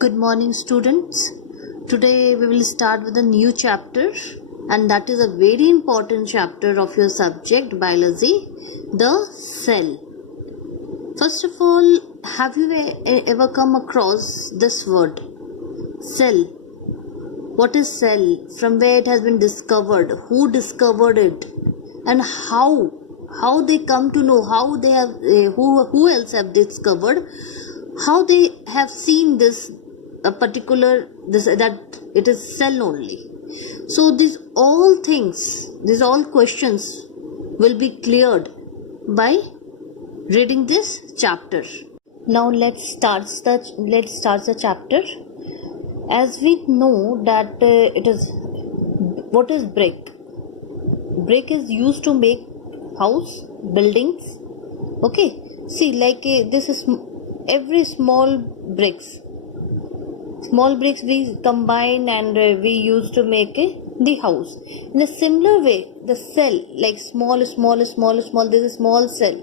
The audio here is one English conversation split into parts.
Good morning, students. Today we will start with a new chapter, and that is a very important chapter of your subject biology, the cell. First of all, have you ever come across this word cell? What is cell? From where it has been discovered? Who discovered it? And how they come to know? How they have who else have discovered? How they have seen this a particular that it is cell only. So these all questions will be cleared by reading this chapter. Now let's start the chapter. As we know that what is brick? Brick is used to make house, buildings. Okay, see, like this is every small bricks we combine and we use to make the house. In a similar way, the cell, like small, this is a small cell.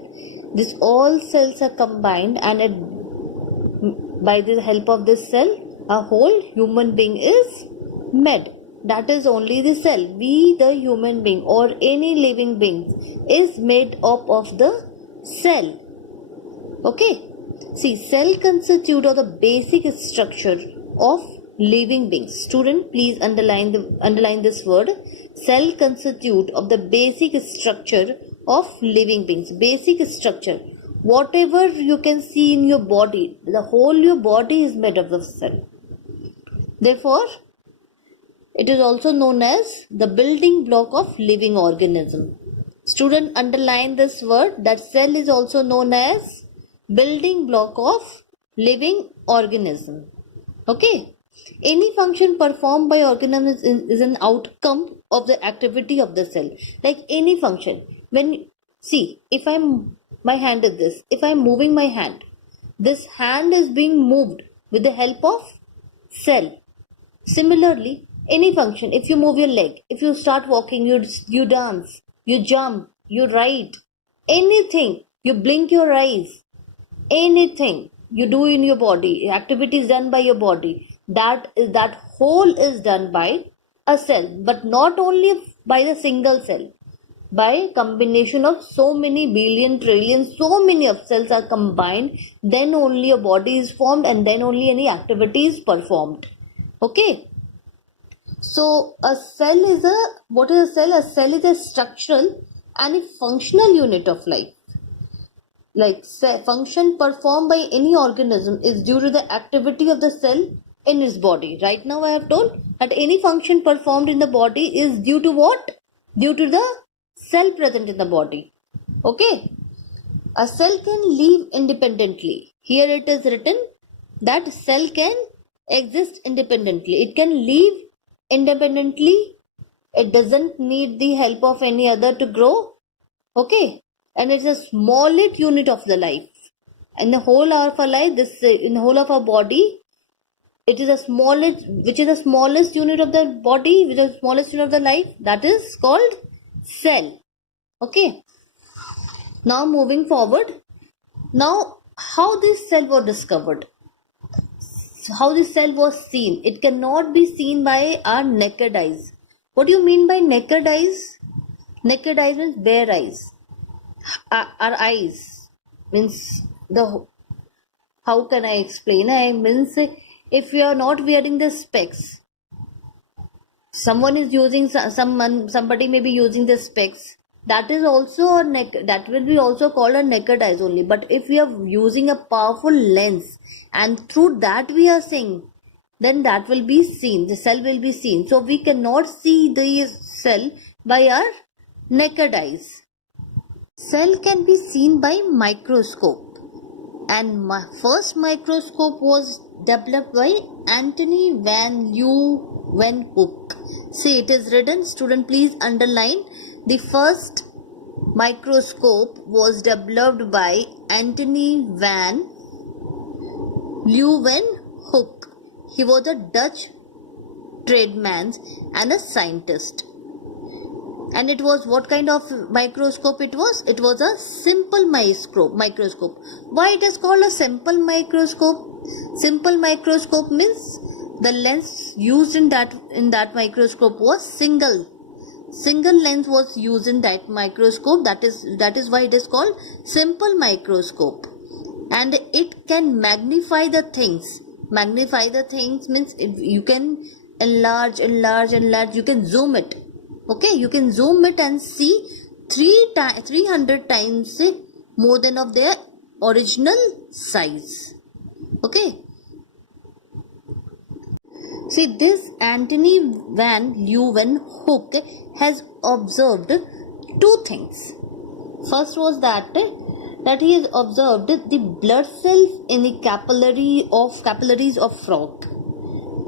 These all cells are combined, and by the help of this cell, a whole human being is made. That is only the cell. We, the human being or any living being, is made up of the cell. Okay. See, cell constitute of the basic structure of living beings. Student, please underline this word. Cell constitute of the basic structure of living beings. Basic structure. Whatever you can see in your body, the whole your body is made up of cell. Therefore, it is also known as the building block of living organism. Student, underline this word, that cell is also known as building block of living organism. Okay. Any function performed by organism is an outcome of the activity of the cell. Like any function. When see, if my hand is this, if I'm moving my hand, this hand is being moved with the help of cell. Similarly, any function, if you move your leg, if you start walking, you dance, you jump, you ride, anything, you blink your eyes, anything you do in your body, activities done by your body, that whole is done by a cell, but not only by the single cell, by combination of so many billion, trillion, so many of cells are combined, then only a body is formed, and then only any activity is performed. Okay. So a cell is what is a cell? A cell is a structural and a functional unit of life. Like function performed by any organism is due to the activity of the cell in its body. Right now I have told that any function performed in the body is due to what? Due to the cell present in the body. Okay. A cell can live independently. Here it is written that cell can exist independently. It can live independently. It doesn't need the help of any other to grow. Okay. And it's a smallest unit of the life. In the whole of our life, in the whole of our body, it is the smallest, which is the smallest unit of the body, which is the smallest unit of the life. That is called cell. Okay. Now moving forward. Now, how this cell was discovered? How this cell was seen? It cannot be seen by our naked eyes. What do you mean by naked eyes? Naked eyes means bare eyes. Our eyes means how can I explain? I means if you are not wearing the specs, someone is using somebody may be using the specs. That is also that will be also called a naked eyes only. But if we are using a powerful lens and through that we are seeing, then that will be seen. The cell will be seen. So we cannot see the cell by our naked eyes. Cell can be seen by microscope, and my first microscope was developed by Antony van Leeuwenhoek. See, it is written, student, please underline, the first microscope was developed by Antony van Leeuwenhoek. He was a Dutch tradesman and a scientist. And it was what kind of microscope it was? It was a simple microscope. Why it is called a simple microscope? Simple microscope means the lens used in that microscope was single lens was used in that microscope. That is why it is called simple microscope. And it can magnify the things. Magnify the things means you can enlarge. You can zoom it. Okay, you can zoom it and see 300 times more than of their original size. Okay. See, this Antony van Leeuwenhoek has observed two things. First was that he has observed the blood cells in the capillaries of frog,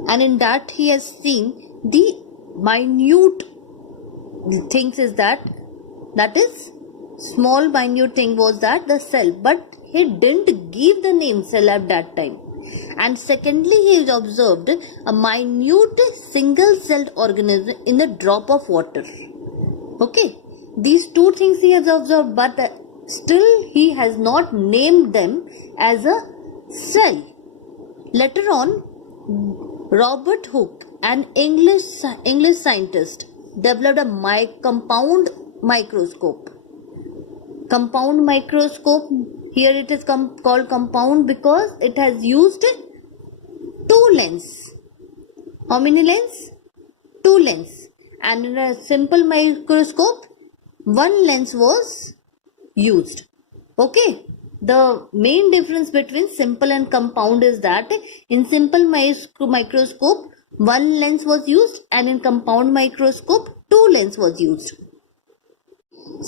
and in that he has seen the minute things is that is small minute thing was that the cell, but he didn't give the name cell at that time. And secondly, he has observed a minute single-celled organism in a drop of water. Okay, these two things he has observed, but still he has not named them as a cell. Later on, Robert Hooke, an English scientist, developed a compound microscope. Compound microscope. Here it is called compound because it has used two lenses. How many lenses? Two lenses. And in a simple microscope, one lens was used. Okay. The main difference between simple and compound is that in simple microscope, one lens was used, and in compound microscope, two lenses was used.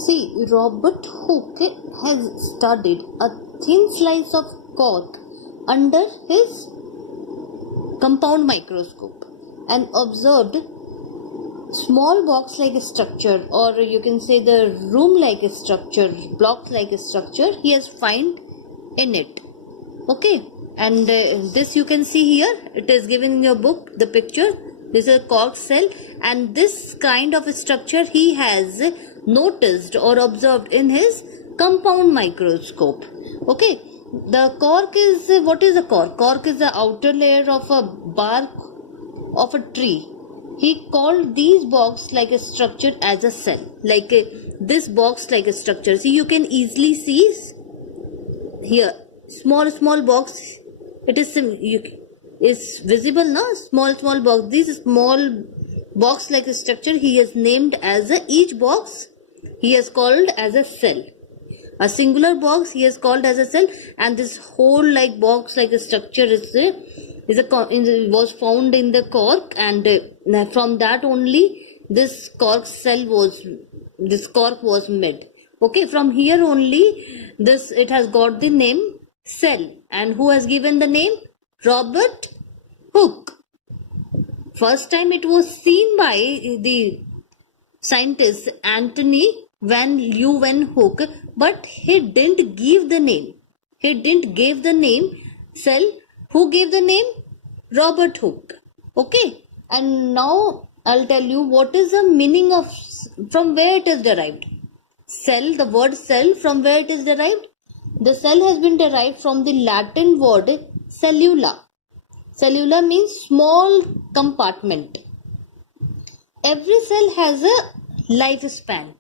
See, Robert Hooke has studied a thin slice of cork under his compound microscope and observed small box-like structure, or you can say the room-like structure, block-like structure he has found in it. Okay, and this you can see here. It is given in your book, the picture. This is a cork cell, and this kind of structure he has noticed or observed in his compound microscope. Okay, the cork is, what is a cork? Cork is the outer layer of a bark of a tree. He called these box like a structure as a cell, like this box like a structure. See, you can easily see here small box. It is visible now. Small box. This small box like a structure he has named as each box he has called as a cell. A singular box he has called as a cell, and this whole like box like a structure was found in the cork, and from that only this cork was made. Okay, from here only it has got the name cell. And who has given the name? Robert Hooke. First time it was seen by the scientist Antony van Leeuwenhoek, but he didn't give the name. He didn't give the name cell. Who gave the name? Robert Hooke. Okay, and now I'll tell you what is the meaning of, from where it is derived. Cell, the word cell, from where it is derived? The cell has been derived from the Latin word cellula. Cellula means small compartment. Every cell has a lifespan.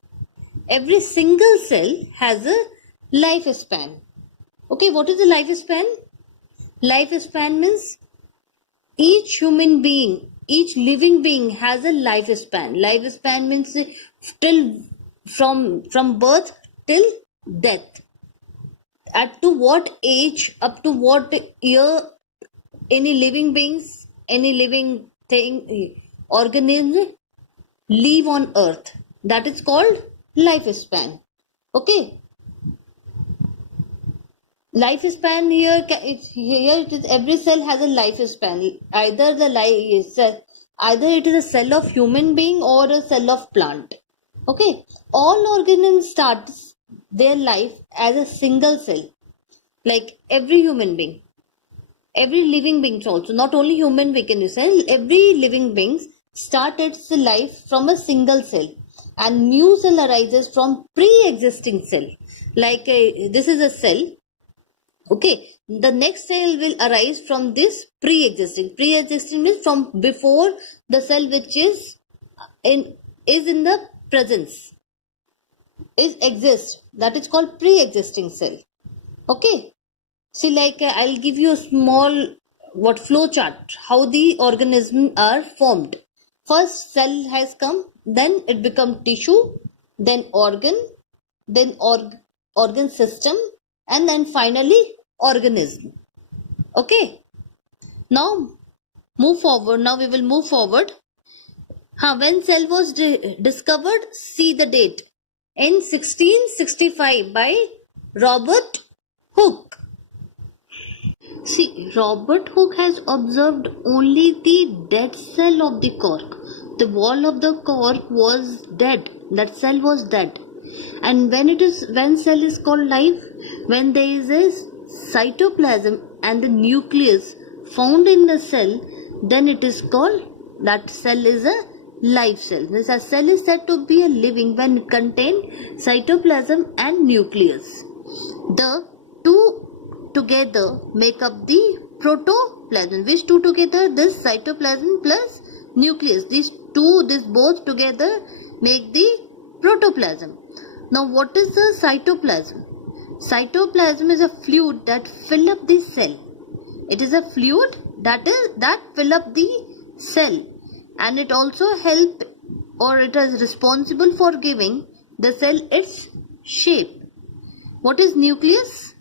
Every single cell has a lifespan. Okay, what is the lifespan? Lifespan means each human being, each living being has a lifespan. Lifespan means till from birth till death. At to what age, up to what year any living beings, any living thing, organism live on earth. That is called lifespan. Okay. Lifespan here it is every cell has a lifespan. Either it is a cell of human being or a cell of plant. Okay. All organisms start their life as a single cell. Like every human being. Every living being also. Not only human being, can you say. Every living being starts its life from a single cell. And new cell arises from pre-existing cell. Like this is a cell. Okay, the next cell will arise from this pre-existing. Pre-existing means from before the cell which is in the presence, is exist. That is called pre-existing cell. Okay. See, like I'll give you a small flow chart how the organisms are formed. First cell has come, then it become tissue, then organ, then organ system, and then finally organism. Okay. Now move forward. Now we will move forward. When cell was discovered, see the date. In 1665 by Robert Hooke. See, Robert Hooke has observed only the dead cell of the cork. The wall of the cork was dead. That cell was dead. And when cell is called live, when there is a cytoplasm and the nucleus found in the cell, then it is called that cell is a live cell. This cell is said to be a living when it contains cytoplasm and nucleus. The two together make up the protoplasm. Which two together? This cytoplasm plus nucleus. These both together make the protoplasm. Now what is the cytoplasm? Cytoplasm is a fluid that fill up the cell. It is a fluid that fill up the cell, and it also help, or it is responsible for giving the cell its shape. What is nucleus?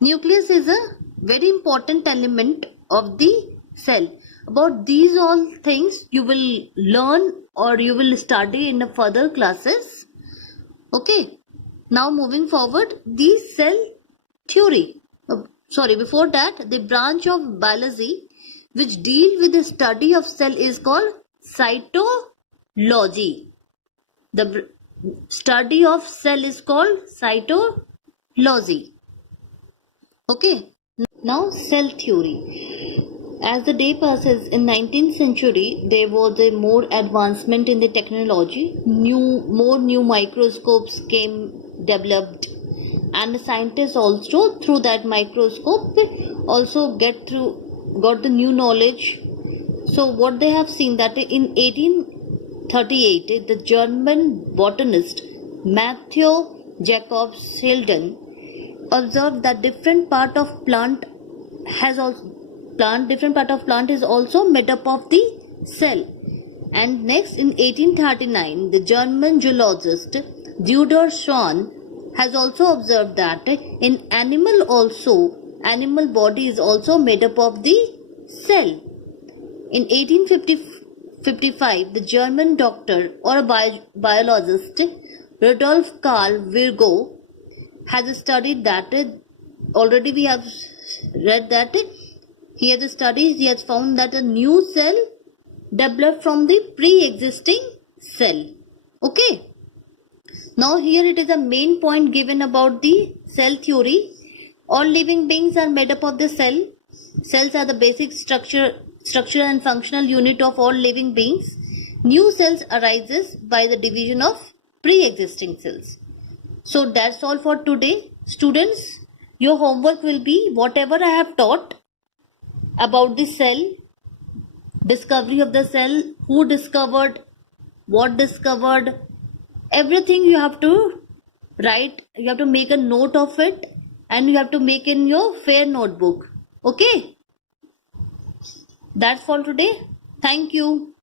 Nucleus is a very important element of the cell. About these all things you will learn or you will study in the further classes. Okay. Now moving forward, the cell theory. Before that, the branch of biology which deal with the study of cell is called cytology. The study of cell is called cytology. Okay. Now cell theory. As the day passes, in 19th century, there was a more advancement in the technology. More new microscopes developed, and the scientists also through that microscope also got the new knowledge. So what they have seen that in 1838, the German botanist Matthew Jacobs Hilden observed that different part of plant is also made up of the cell. And next, in 1839, the German zoologist Theodor Schwann has also observed that in animal body is also made up of the cell. In 1855, the German doctor or biologist Rudolf Karl Virchow has studied that. Already we have read that. He has found that a new cell developed from the pre-existing cell. Okay. Now here it is a main point given about the cell theory. All living beings are made up of the cell. Cells are the basic structure and functional unit of all living beings. New cells arises by the division of pre-existing cells. So that's all for today. Students, your homework will be whatever I have taught about the cell, discovery of the cell, who discovered, what discovered, everything you have to write. You have to make a note of it and you have to make in your fair notebook. Okay, that's all today. Thank you.